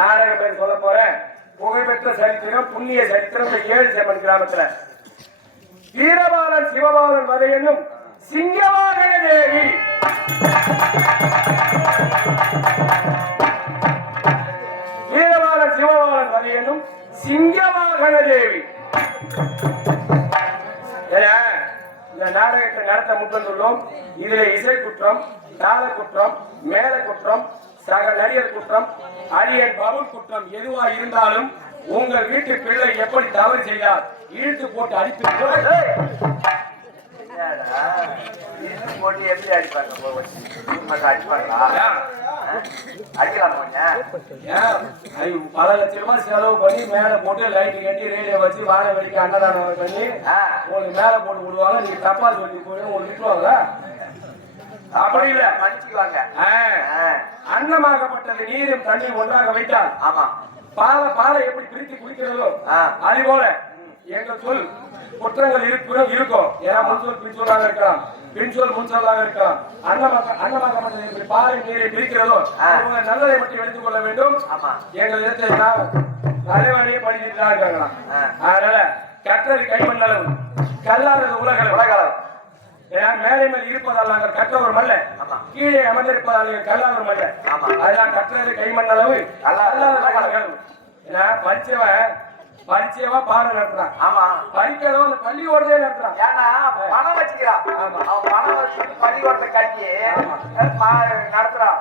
நாடக பேர் சொல்ல போறேன். புகழ்பெற்ற சரித்திரம், புண்ணிய சரித்திரம். 7 செம்மன் கிராமத்துல வீரபாலன் சிவபாலன் வதை என்னும் சிங்கவாகன தேவி வீரபாலன் சிவபாலன் வதை என்னும் சிங்கவாகன தேவி இந்த நாடகத்தை நடத்த முன்வந்துள்ளோம். இதுல இசை குற்றம், தாள குற்றம், மேல குற்றம், சக நடிகர் குற்றம், அரியன் பவுல் குற்றம் எதுவா இருந்தாலும் உங்கள் வீட்டு பிள்ளை எப்படி தவறு செய்தால் இழுத்து போட்டு அடித்து போட்டு எப்படி அடிப்பாங்க? பல லட்சம் ரூபாய் செலவு பண்ணி மேல போட்டு லைட் கட்டி ரேடியோ வச்சு வாழை வெடிக்க அன்னதானம் பண்ணி உங்களுக்கு மேல போட்டு விடுவாங்க. நீங்க தப்பா சொல்லி போய் உங்களுக்கு விட்டுவாங்க. அப்படி இல்ல, மன்னிச்சுக்குவாங்க. அன்னமாகப்பட்டது நீரும் தண்ணீர் ஒன்றாக வைத்தால் ஆமா பாலை எப்படி பிரித்து குடிக்கிறதோ அது போல எங்கள் சொல் குற்றங்கள் இருக்கும். ஏன்னா முன்சொல் பின்சொல்லாக இருக்கலாம், பின்சொல் முன்சொல்லாக இருக்கலாம். அன்னமாகப்பட்டது எப்படி பாலை நீரை பிரிக்கிறதோ நல்லதை மட்டும் எடுத்துக் கொள்ள வேண்டும். எங்கள் இடத்தை தலைவாணியே படிச்சுட்டு இருக்காங்களாம். அதனால கற்றது கைமண்ணளவு, கல்லாதது உலகளவு. மேலை மேல் இருப்பதால் நாங்கள் கற்றவர் மல்ல, கீழே அமர்ந்திருப்பதால் கல்லாதவர் மல்ல. அதுதான் கற்றது கைமண்ணளவு, கல்லாதது. பரிச்சயமா பாடம் நடத்துறான். ஆமா, பரிக்கிறதும் அந்த பள்ளியோடதே நடத்துறான். ஏன்னா பணம் வச்சுக்கிறான். அவன் பணம் வச்சு பள்ளியோடத்தை கட்டி நடத்துறான்.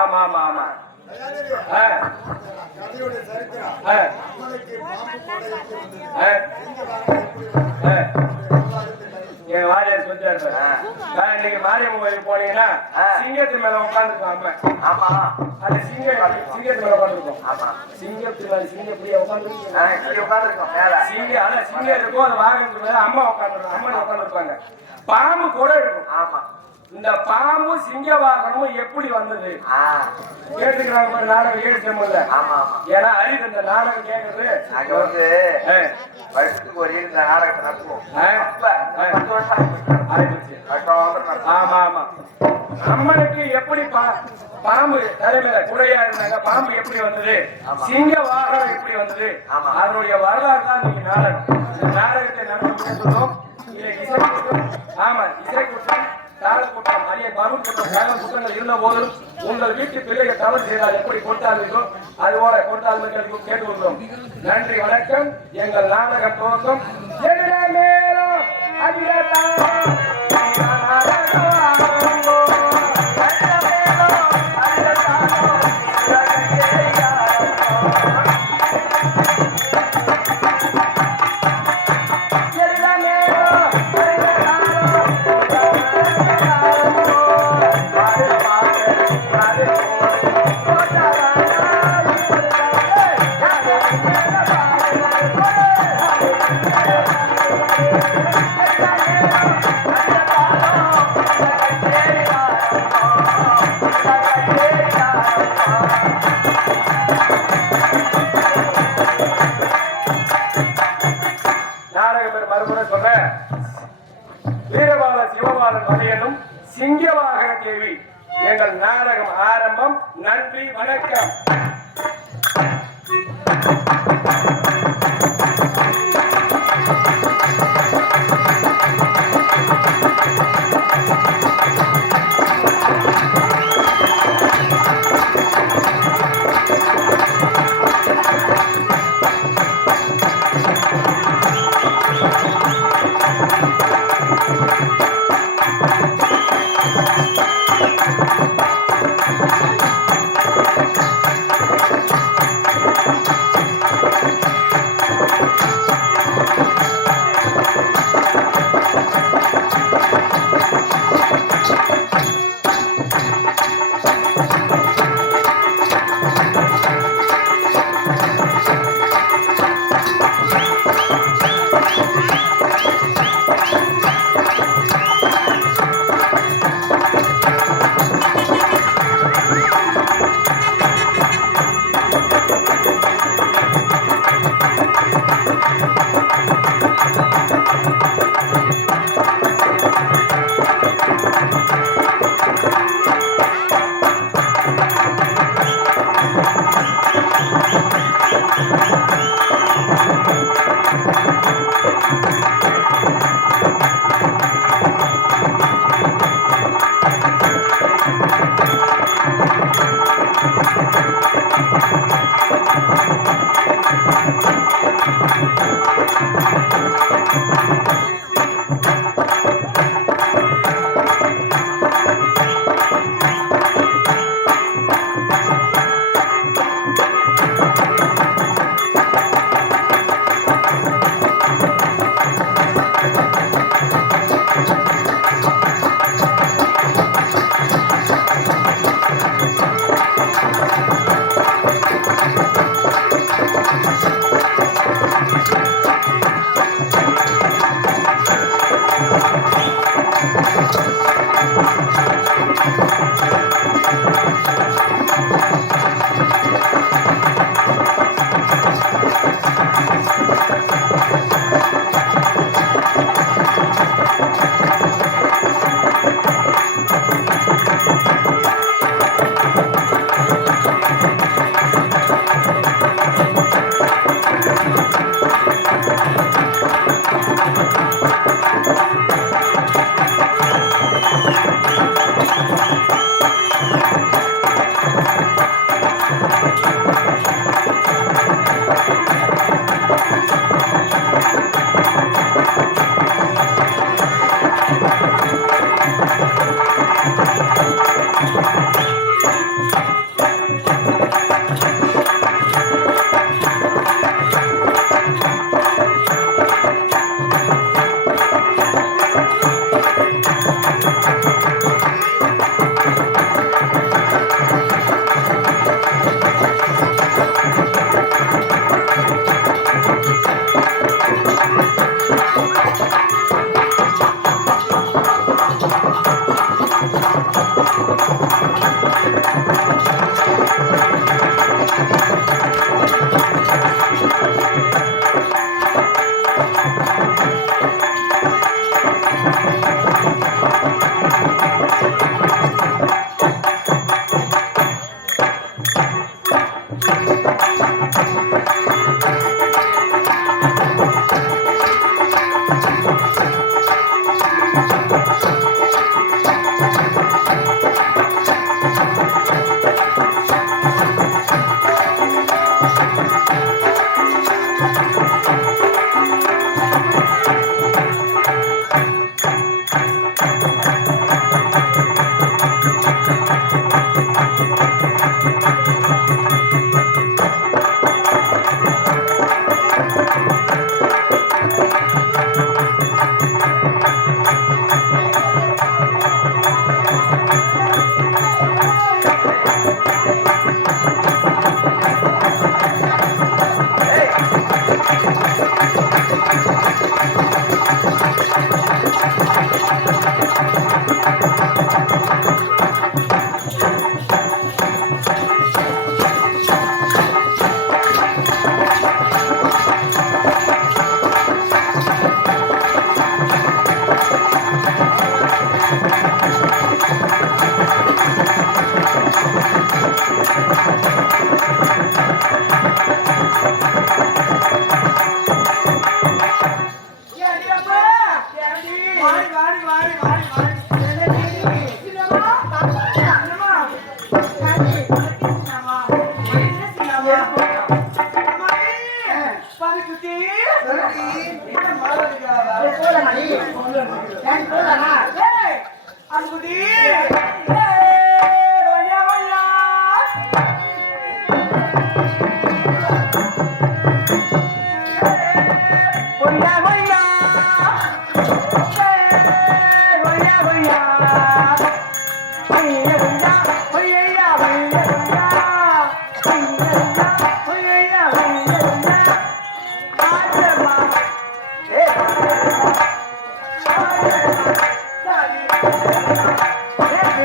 ஆமா ஆமா ஆமா. எங்க வாரியார் சொல்லிட்டாரு, நீங்க மாரியம்மன் கோயிலுக்கு போனீங்கன்னா சிங்கத்து மேல உட்காந்துருக்கோம். ஆமா, அந்த சிங்கத்து மேல உட்காந்துருக்கோம். சிங்கத்து மேல சிங்கப்படியா உட்காந்துருக்கோம். சிங்கம் இருக்கும், அந்த வாகனத்துக்கு மேல அம்மா உட்காந்துருப்பாங்க. பாம்பு கூட இருக்கும். ஆமா, இந்த பாம்பு சிங்க வாகனமும் எப்படி வந்தது கேட்டுக்கிறாங்க. நாடகம் 7 செம்மல்ல. ஏன்னா அறிவு இந்த நாடகம் கேட்கறது அங்க வந்து வருஷத்துக்கு ஒரு இந்த நாடகத்தை நடத்துவோம். ஆமா ஆமா. அம்மனுக்கு எப்படி பாம்பு தலைமையில குறையா இருந்தாங்க, பாம்பு எப்படி வந்தது, சிங்க வாகனம் எப்படி வந்தது, அதனுடைய வரலாறு தான் நீங்க நாடகம். இந்த நாடகத்தை நடத்தி சொல்றோம். ஆமா, இசை குற்றம், தாள குற்றம், அரிய பருவ குற்றம், சகல குற்றங்கள் இருந்த போதும் உங்கள் வீட்டு பிள்ளைகள் தவறு செய்தால் எப்படி கொண்டாடுகிறோம் அதுபோல கொண்டாடுகளுக்கும் கேட்டுக்கொள்கிறோம். நன்றி, வணக்கம். எங்கள் நாடகம் துவக்கம். வீரபால சிவபாலன் வதையனும் சிங்கவாகன தேவி. எங்கள் நாடகம் ஆரம்பம். நன்றி, வணக்கம்.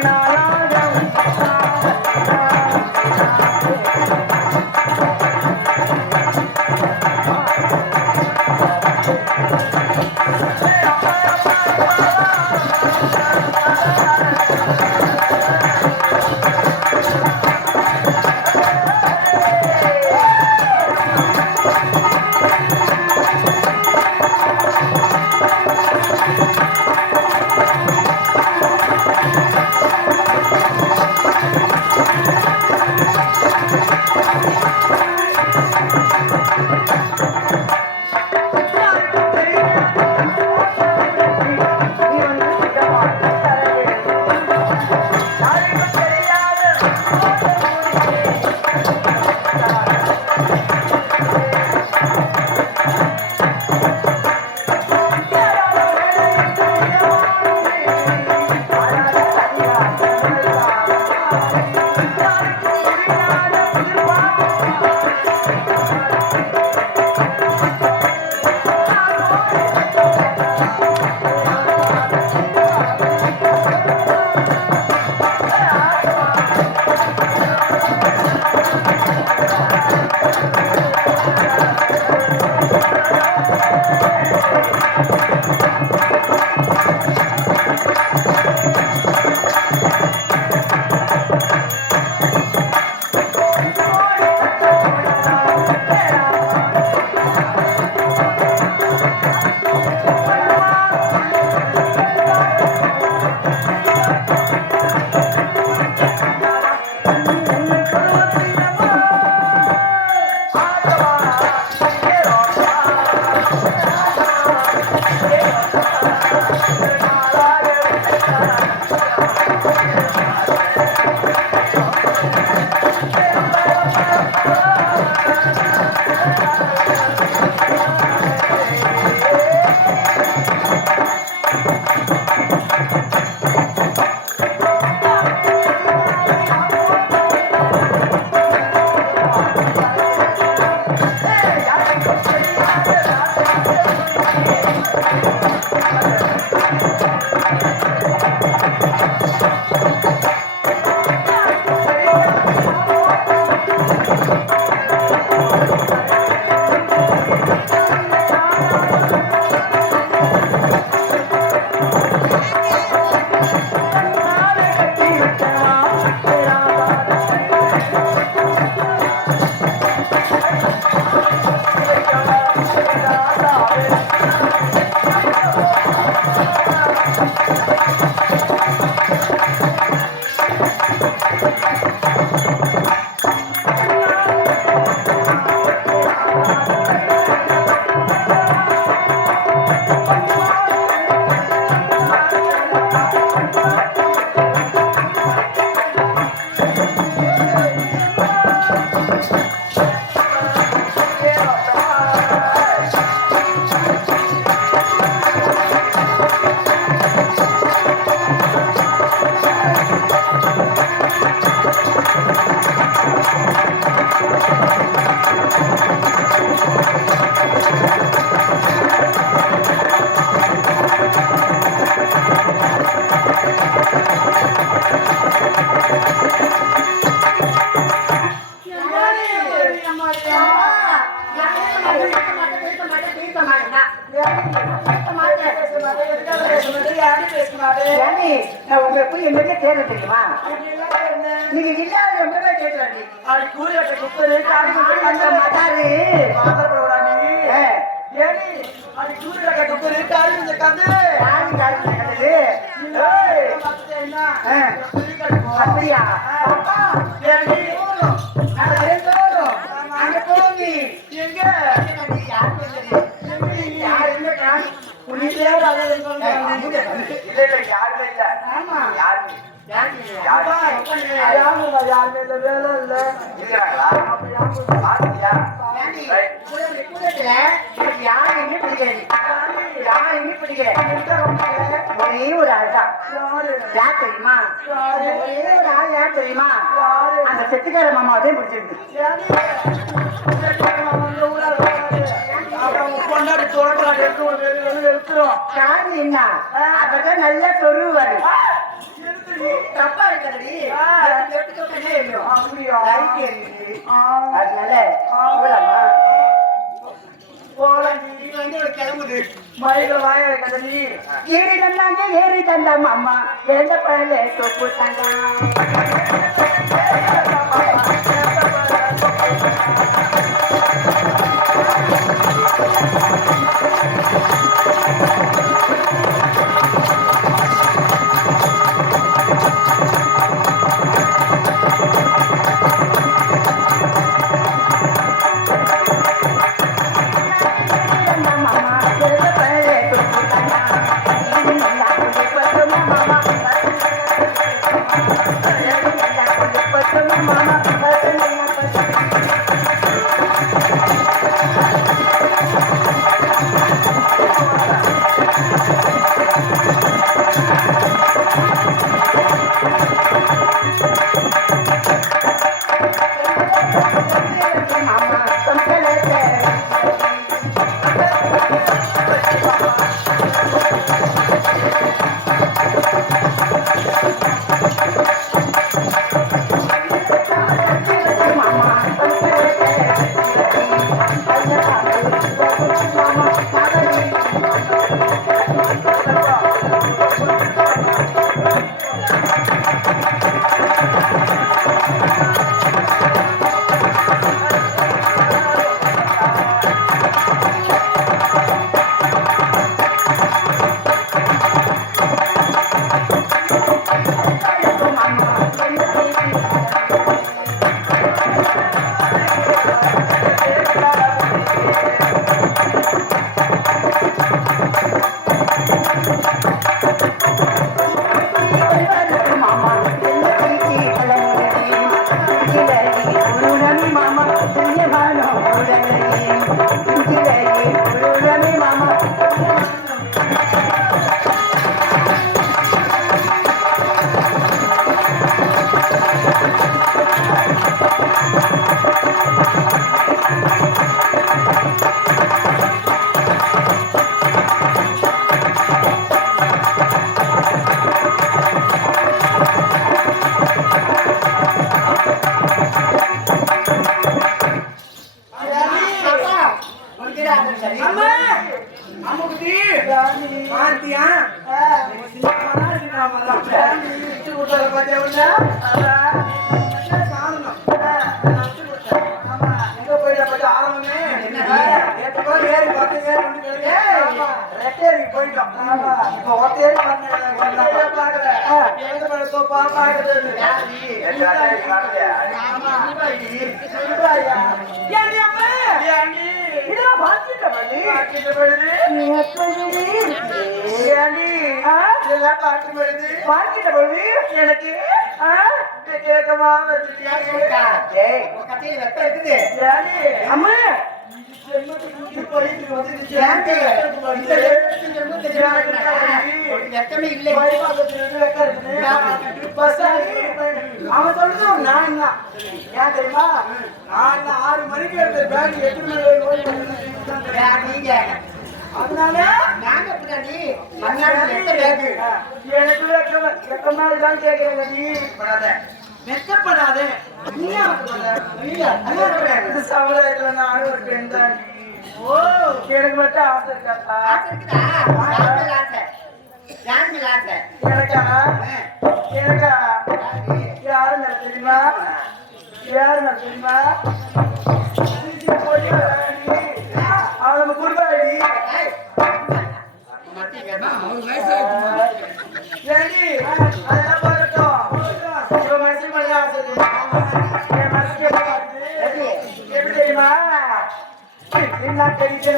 Hey! உங்களுக்கு என்னங்க தேவை தெரியுமா? நீங்க இல்லாத எவ்வளவு கேட்கலாடி அது கூறியாட்ட குப்பரு அந்த மதாரு ஏடி அது கூறியாட்ட குப்பரு காரி இந்த கந்து அப்படியா ஏடி அங்க போங்க எங்க யார் இல்ல புலியே இல்ல யாருமே இல்ல. ஆமா யாருமே யாருமே இல்ல வேலை இல்ல இருக்கிறாங்களா? பாத்தியா? யாரையுமே பிடிக்காது யாரையுமே பிடிக்கல ஒரே ஒரு ஆள் தான் யார் தெரியுமா? ஒரே ஒரு ஆள் யார் தெரியுமா? அந்த செத்துக்கார மாமாவே பிடிச்சிருக்கு. காரணம் என்ன? அப்பதான் நல்லா சொருவாரு. தப்பா இருக்கிறது அதனால கிளம்புது மயில வாய கதறி ஏறி தந்தாங்க ஏறி தந்தாம் அம்மா எந்த பழல தொப்பு எனக்கு கேட்கமா அம்மா அவன் சொல்றது நான் ஏன் தெரியுமா? நான் 6 மணிக்கு எடுத்த பேக் 8 மணி நீங்க அதனால நாங்க எனக்கு எத்தனை நாள் தான் கேட்கிறேன் நீ வெட்கப்படாதே. நீ இந்த சமுதாயத்துல நானும் ஒரு பெண் தான். ஓ, எனக்கு மட்டும் ஆசை இருக்காப்பா. எனக்கா யாருங்க தெரியுமா? யாருங்க தெரியுமா? அவன் நம்ம குடும்படி. ஏடி, அதெல்லாம் போகட்டும். இப்ப மனசு பண்ண ஆசை இருக்கு. என் மனசுக்கு எப்படி தெரியுமா? என்ன தெரியுது?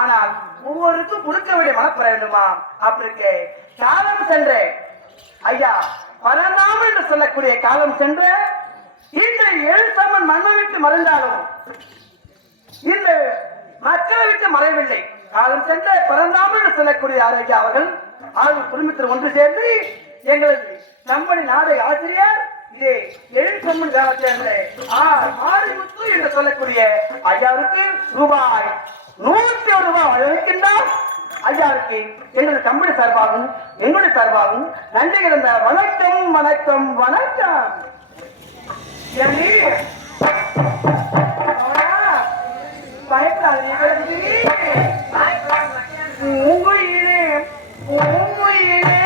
ஆனால் ஒவ்வொருக்கும் கொடுக்க வேண்டிய மனப்பெற வேண்டுமா? அப்படி காலம் சென்று ஐயா பரந்தாமல் என்று சொல்லக்கூடிய காலம் சென்று இந்த 7 சமன் மண்ணை விட்டு மறைந்தாலும் இந்த மக்களை விட்டு மறையவில்லை. காலம் சென்ற பரந்தாமல் என்று சொல்லக்கூடிய ஐயா அவர்கள் குடும்பத்தில் ஒன்று சேர்ந்து எங்களது கம்பெனி நாடு ஆசிரியர் இதே 7 சமன் கிராமத்தில் ஆறுமுத்து என்று சொல்லக்கூடிய ஐயாவுக்கு ரூபாய் 101 ரூபாய் வழங்கிக்கின்றார். ஐயாவுக்கு எங்களுடைய கம்பெனி சார்பாகவும் எங்களுடைய சார்பாகவும் நன்றி கிடந்த வணக்கம் வணக்கம் வணக்கம். ஏண்டி? அவனா? பயப்படாதீங்க. உங்குயிலே உங்குயிலே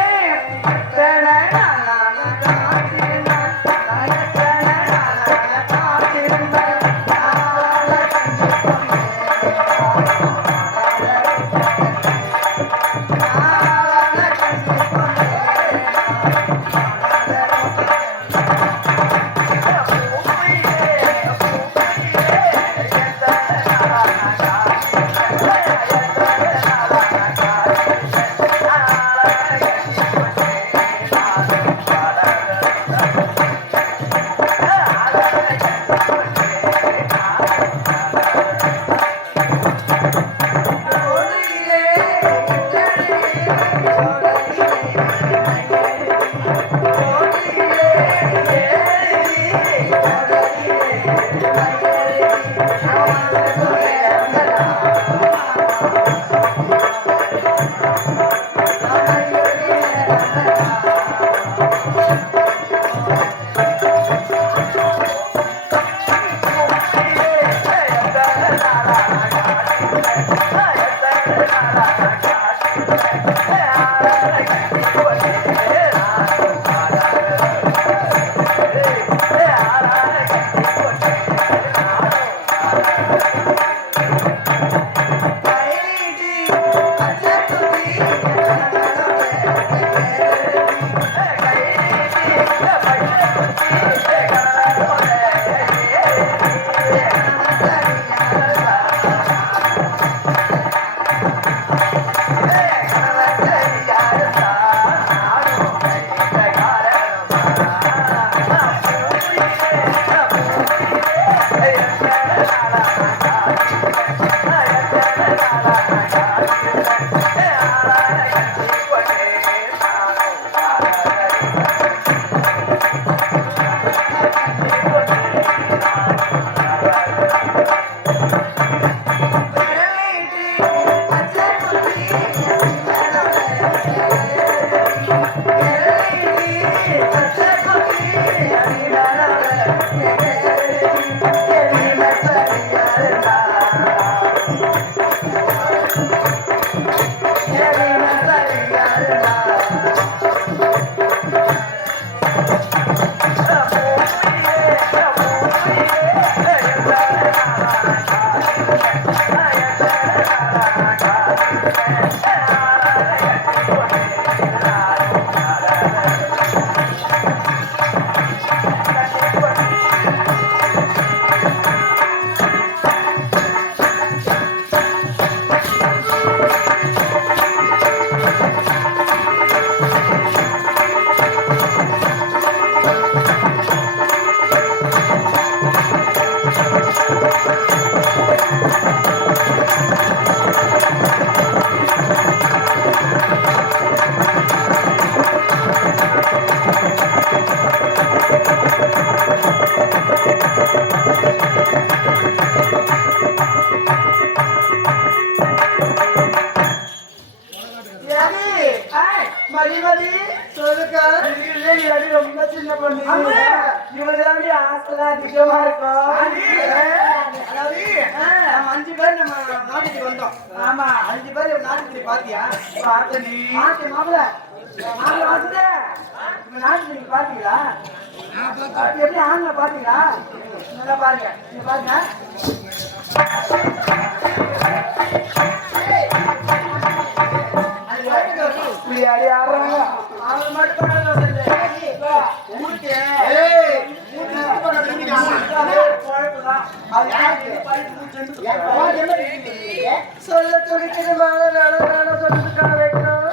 சொல்ல துடிக்கிறது சொல்றதுக்காக வைக்கணும்.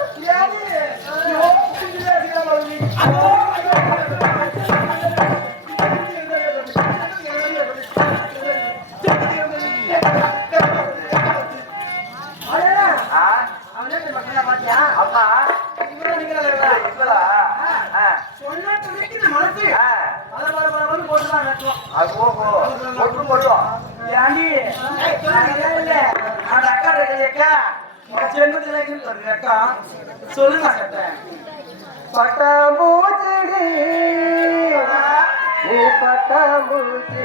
ஜென்மத்துல கேட்டா சொல்லுங்க சட்ட பட்டாம்பூச்சிடி ஓ பட்டாம்பூச்சி